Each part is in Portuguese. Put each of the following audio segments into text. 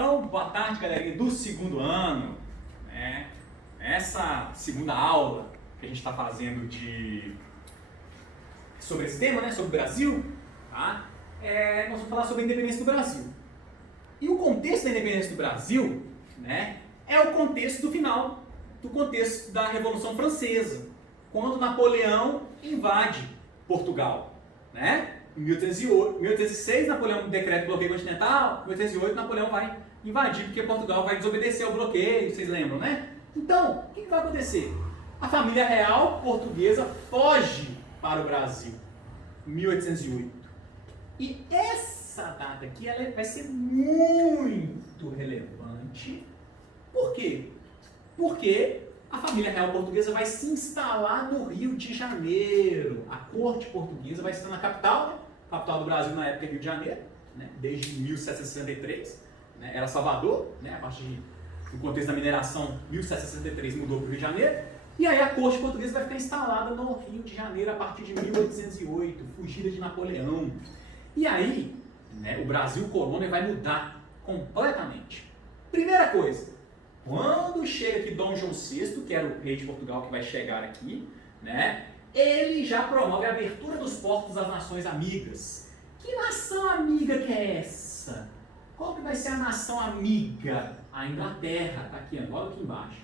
Então, boa tarde, galerinha do segundo ano, né? Essa segunda aula que a gente está fazendo sobre esse tema, né? Sobre o Brasil, tá? Nós vamos falar sobre a independência do Brasil. E o contexto da independência do Brasil, né? É o contexto do final, do contexto da Revolução Francesa, quando Napoleão invade Portugal, né? Em 1806, Napoleão decreta o bloqueio continental. Em 1808, Napoleão vai invadir, porque Portugal vai desobedecer ao bloqueio, vocês lembram, né? Então, o que vai acontecer? A família real portuguesa foge para o Brasil, em 1808. E essa data aqui ela vai ser muito relevante. Por quê? Porque a família real portuguesa vai se instalar no Rio de Janeiro. A corte portuguesa vai estar na capital, né? Capital do Brasil na época é Rio de Janeiro, né? Desde 1763, né? Era Salvador, né? A partir do contexto da mineração, 1763 mudou para o Rio de Janeiro. E aí a corte portuguesa vai ficar instalada no Rio de Janeiro a partir de 1808, fugida de Napoleão. E aí, né, o Brasil colônia vai mudar completamente. Primeira coisa, quando chega aqui Dom João VI, que era o rei de Portugal que vai chegar aqui, né, ele já promove a abertura dos portos das nações amigas. Que nação amiga que é essa? Qual que vai ser a nação amiga? A Inglaterra, está aqui, olha aqui embaixo.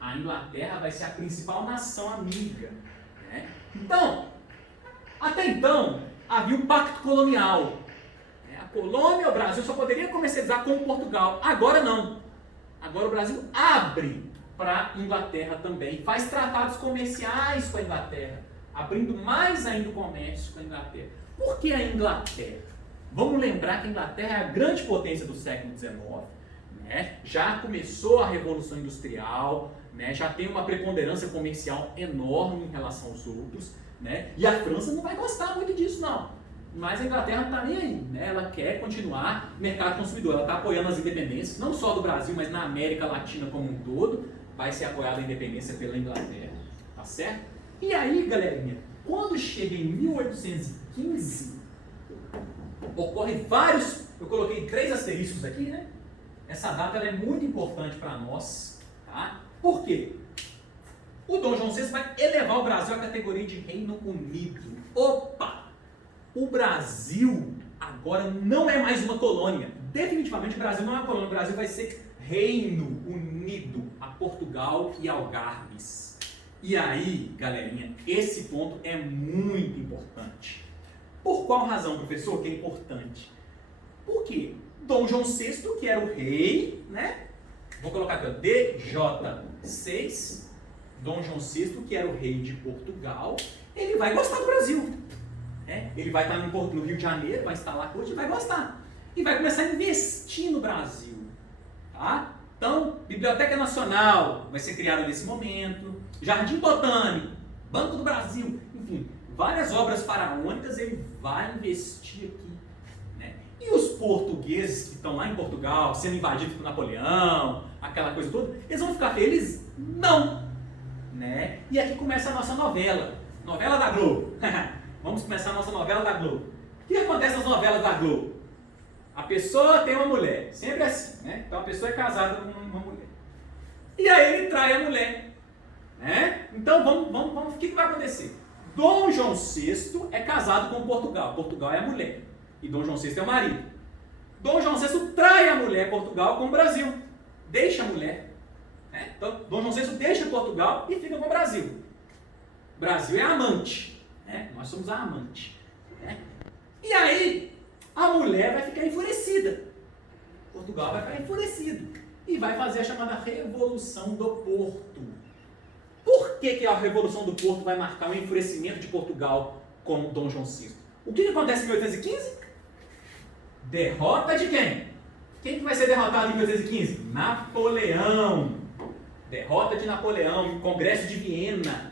A Inglaterra vai ser a principal nação amiga. Né? Então, até então, havia um pacto colonial. A colônia, o Brasil só poderia comercializar com Portugal. Agora não. Agora o Brasil abre para a Inglaterra também. Faz tratados comerciais com a Inglaterra. Abrindo mais ainda o comércio com a Inglaterra. Por que a Inglaterra? Vamos lembrar que a Inglaterra é a grande potência do século XIX. Né? Já começou a Revolução Industrial. Né? Já tem uma preponderância comercial enorme em relação aos outros. Né? E a França não vai gostar muito disso, não. Mas a Inglaterra não está nem aí, né? Ela quer continuar mercado consumidor, ela está apoiando as independências, não só do Brasil, mas na América Latina como um todo, vai ser apoiada a independência pela Inglaterra, tá certo? E aí, galerinha, quando chega em 1815, ocorre vários, eu coloquei 3 asteriscos aqui, né? Essa data ela é muito importante para nós, tá? Por quê? O Dom João VI vai elevar o Brasil à categoria de Reino Unido. Opa! O Brasil agora não é mais uma colônia. Definitivamente o Brasil não é uma colônia. O Brasil vai ser Reino Unido a Portugal e Algarves. E aí, galerinha, esse ponto é muito importante. Por qual razão, professor, que é importante? Porque Dom João VI, que era o rei, né? Vou colocar aqui, ó, DJ6, Dom João VI, que era o rei de Portugal, ele vai gostar do Brasil. Ele vai estar no Rio de Janeiro, vai instalar a corte e vai gostar. E vai começar a investir no Brasil. Tá? Então, Biblioteca Nacional vai ser criada nesse momento, Jardim Botânico, Banco do Brasil, enfim, várias obras faraônicas ele vai investir aqui. Né? E os portugueses que estão lá em Portugal, sendo invadidos por Napoleão, aquela coisa toda, eles vão ficar felizes? Não! Né? E aqui começa a nossa novela da Globo. Vamos começar a nossa novela da Globo. O que acontece nas novelas da Globo? A pessoa tem uma mulher, sempre assim, né? Então a pessoa é casada com uma mulher. E aí ele trai a mulher. Né? Então vamos, o que vai acontecer? Dom João VI é casado com Portugal. Portugal é a mulher. E Dom João VI é o marido. Dom João VI trai a mulher Portugal com o Brasil. Deixa a mulher. Né? Então Dom João VI deixa Portugal e fica com o Brasil. O Brasil é amante. Nós somos a amante. Né? E aí, a mulher vai ficar enfurecida. Portugal vai ficar enfurecido. E vai fazer a chamada Revolução do Porto. Por que a Revolução do Porto vai marcar o enfurecimento de Portugal com Dom João VI? O que acontece em 1815? Derrota de quem? Quem que vai ser derrotado em 1815? Napoleão. Derrota de Napoleão, em Congresso de Viena.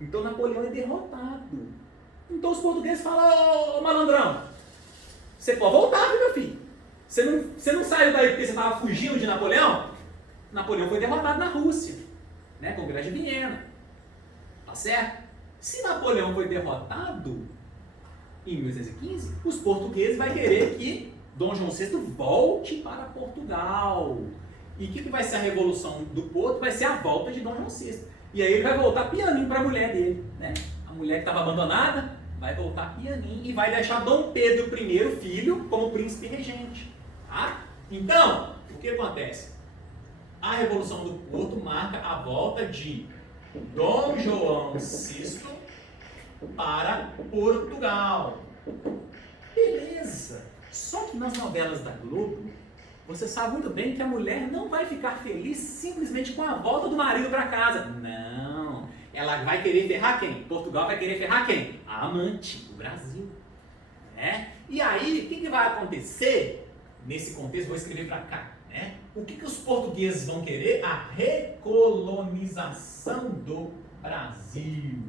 Então Napoleão é derrotado. Então os portugueses falam, ô malandrão, você pode voltar, viu, meu filho? Você não saiu daí porque você estava fugindo de Napoleão? Napoleão foi derrotado na Rússia, né? Congresso de Viena. Tá certo? Se Napoleão foi derrotado em 1815, os portugueses vão querer que Dom João VI volte para Portugal. E o que vai ser a Revolução do Porto? Vai ser a volta de Dom João VI. E aí ele vai voltar pianinho para a mulher dele, né? A mulher que estava abandonada vai voltar pianinho e vai deixar Dom Pedro I, filho, como príncipe regente. Tá? Então, o que acontece? A Revolução do Porto marca a volta de Dom João VI para Portugal. Beleza. Só que nas novelas da Globo, você sabe muito bem que a mulher não vai ficar feliz simplesmente com a volta do marido para casa. Não. Ela vai querer ferrar quem? Portugal vai querer ferrar quem? A amante, o Brasil. Né? E aí, o que vai acontecer nesse contexto? Vou escrever para cá. Né? O que os portugueses vão querer? A recolonização do Brasil.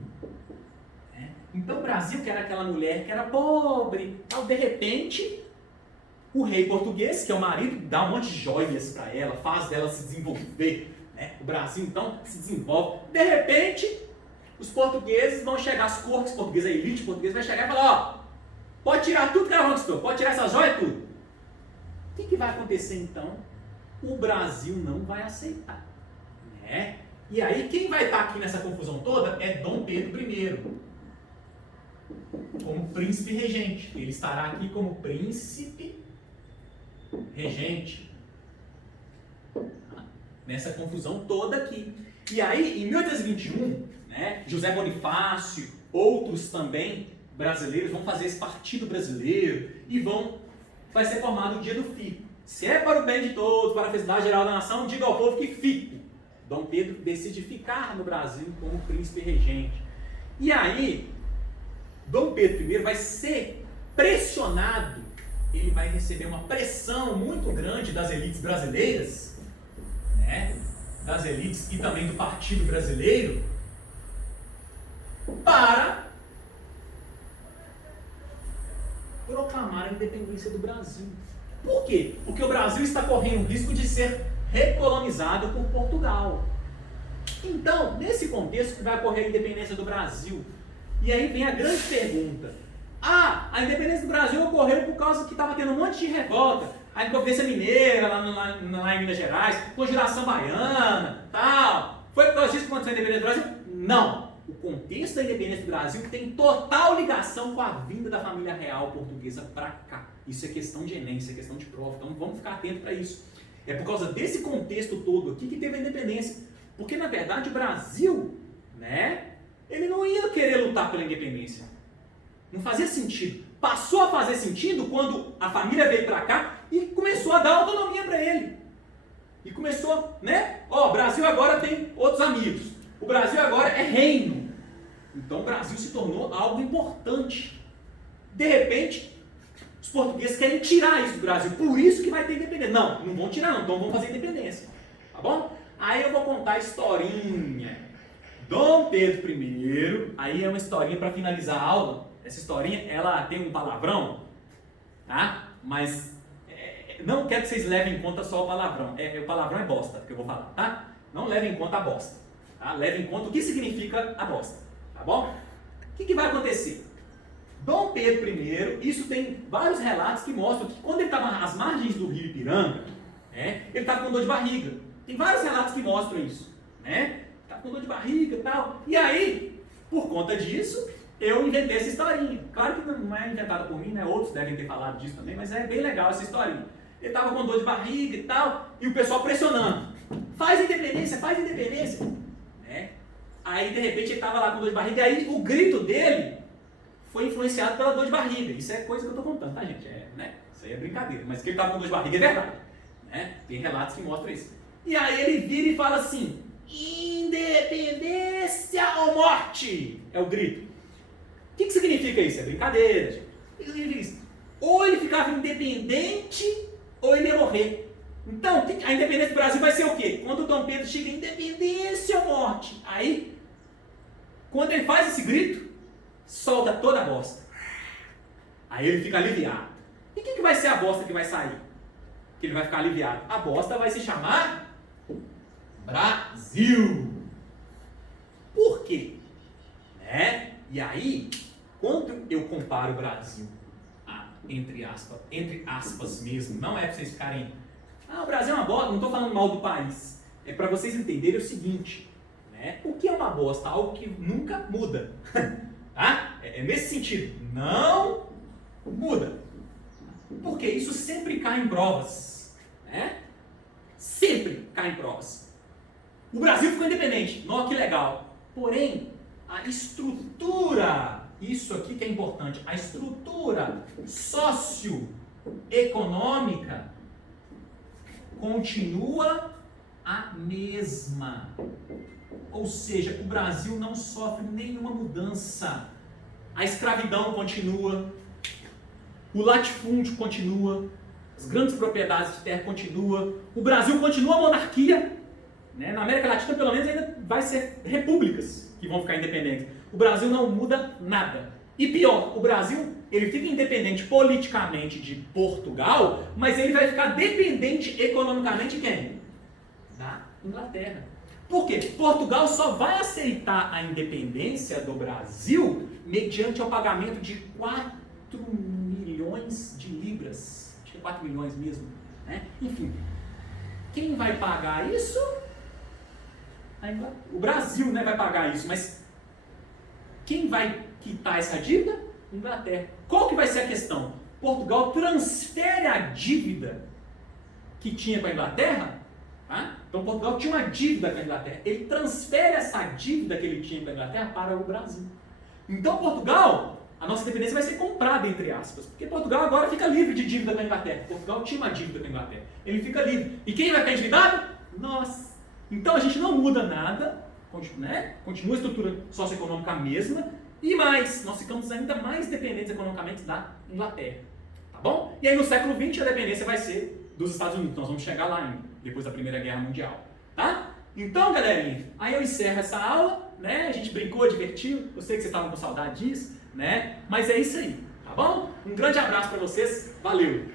Né? Então, o Brasil, que era aquela mulher que era pobre, tal, de repente, o rei português, que é o marido, dá um monte de joias para ela, faz dela se desenvolver. Né? O Brasil, então, se desenvolve. De repente, os portugueses vão chegar, as cortes portuguesas, a elite portuguesa vai chegar e falar, ó, pode tirar tudo que ela conquistou, pode tirar essas joias, tudo. O que vai acontecer, então? O Brasil não vai aceitar. Né? E aí, quem vai estar aqui nessa confusão toda é Dom Pedro I, como príncipe regente. Ele estará aqui como príncipe regente. Nessa confusão toda aqui. E aí, em 1821, né, José Bonifácio, outros também brasileiros vão fazer esse partido brasileiro e vai ser formado o Dia do Fico. Se é para o bem de todos, para a felicidade geral da nação, diga ao povo que fique. Dom Pedro decide ficar no Brasil como príncipe regente. E aí, Dom Pedro I vai ser pressionado, ele vai receber uma pressão muito grande das elites brasileiras, né? Das elites e também do Partido Brasileiro, para proclamar a independência do Brasil. Por quê? Porque o Brasil está correndo o risco de ser recolonizado por Portugal. Então, nesse contexto que vai ocorrer a independência do Brasil. E aí vem a grande pergunta. A independência do Brasil ocorreu por causa que estava tendo um monte de revolta. A Inconfidência Mineira, lá em Minas Gerais, Conjuração Baiana, tal. Foi por causa disso que aconteceu a independência do Brasil? Não. O contexto da independência do Brasil tem total ligação com a vinda da família real portuguesa para cá. Isso é questão de Enem, isso é questão de prova, então vamos ficar atentos para isso. É por causa desse contexto todo aqui que teve a independência. Porque, na verdade, o Brasil, né, ele não ia querer lutar pela independência. Não fazia sentido. Passou a fazer sentido quando a família veio para cá e começou a dar autonomia para ele. E começou, né? Ó, o Brasil agora tem outros amigos. O Brasil agora é reino. Então o Brasil se tornou algo importante. De repente, os portugueses querem tirar isso do Brasil. Por isso que vai ter independência. Não, não vão tirar não. Então vamos fazer independência. Tá bom? Aí eu vou contar a historinha. Dom Pedro I. Aí é uma historinha para finalizar a aula. Essa historinha, ela tem um palavrão. Tá? Mas não quero que vocês levem em conta só o palavrão. O palavrão é bosta que eu vou falar. Tá? Não levem em conta a bosta. Tá? Leve em conta o que significa a bosta, tá bom? O que vai acontecer? Dom Pedro I, isso tem vários relatos que mostram que quando ele estava às margens do rio Ipiranga, né, ele estava com dor de barriga. Tem vários relatos que mostram isso, né? Estava com dor de barriga e tal. E aí, por conta disso, eu inventei essa historinha. Claro que não é inventada por mim, né? Outros devem ter falado disso também, mas é bem legal essa historinha. Ele estava com dor de barriga e tal, e o pessoal pressionando. Faz independência, faz independência. Né? Aí, de repente, ele estava lá com dor de barriga, e aí o grito dele foi influenciado pela dor de barriga. Isso é coisa que eu estou contando, tá, gente? Né? Isso aí é brincadeira, mas que ele estava com dor de barriga é verdade. Né? Tem relatos que mostram isso. E aí ele vira e fala assim, independência ou morte? É o grito. O que significa isso? É brincadeira, gente. O que significa isso? Ou ele ficava independente, ou ele ia morrer. Então, a independência do Brasil vai ser o quê? Quando o Dom Pedro chega, independência ou morte? Aí, quando ele faz esse grito, solta toda a bosta. Aí ele fica aliviado. E o que vai ser a bosta que vai sair? Que ele vai ficar aliviado. A bosta vai se chamar Brasil. Por quê? Né? E aí, quando eu comparo o Brasil, entre aspas mesmo, não é para vocês ficarem, Ah, o Brasil é uma bosta, não estou falando mal do país. É para vocês entenderem o seguinte, né? O que é uma bosta? Algo que nunca muda. Tá? É nesse sentido, não muda. Porque isso sempre cai em provas. Né? Sempre cai em provas. O Brasil ficou independente. Nossa, que legal. Porém, a estrutura, isso aqui que é importante, a estrutura socioeconômica continua a mesma. Ou seja, o Brasil não sofre nenhuma mudança. A escravidão continua, o latifúndio continua, as grandes propriedades de terra continuam, o Brasil continua a monarquia. Né? Na América Latina, pelo menos, ainda vai ser repúblicas que vão ficar independentes. O Brasil não muda nada. E pior, o Brasil ele fica independente politicamente de Portugal, mas ele vai ficar dependente economicamente de quem? Da Inglaterra. Por quê? Portugal só vai aceitar a independência do Brasil mediante o pagamento de 4 milhões de libras. Acho que é 4 milhões mesmo. Né? Enfim, quem vai pagar isso? O Brasil, né, vai pagar isso, mas quem vai quitar essa dívida? Inglaterra. Qual que vai ser a questão? Portugal transfere a dívida que tinha com a Inglaterra. Tá? Então Portugal tinha uma dívida com a Inglaterra. Ele transfere essa dívida que ele tinha com a Inglaterra para o Brasil. Então Portugal, a nossa independência vai ser comprada, entre aspas, porque Portugal agora fica livre de dívida com a Inglaterra. Portugal tinha uma dívida com a Inglaterra. Ele fica livre. E quem vai ficar endividado? Nós. Então a gente não muda nada, né? Continua a estrutura socioeconômica a mesma, e mais, nós ficamos ainda mais dependentes economicamente da Inglaterra. Tá bom? E aí no século XX a dependência vai ser dos Estados Unidos. Nós vamos chegar lá ainda, depois da Primeira Guerra Mundial. Tá? Então, galerinha, aí eu encerro essa aula, né? A gente brincou, divertiu, eu sei que vocês estavam com saudade disso, né? Mas é isso aí, tá bom? Um grande abraço para vocês, valeu!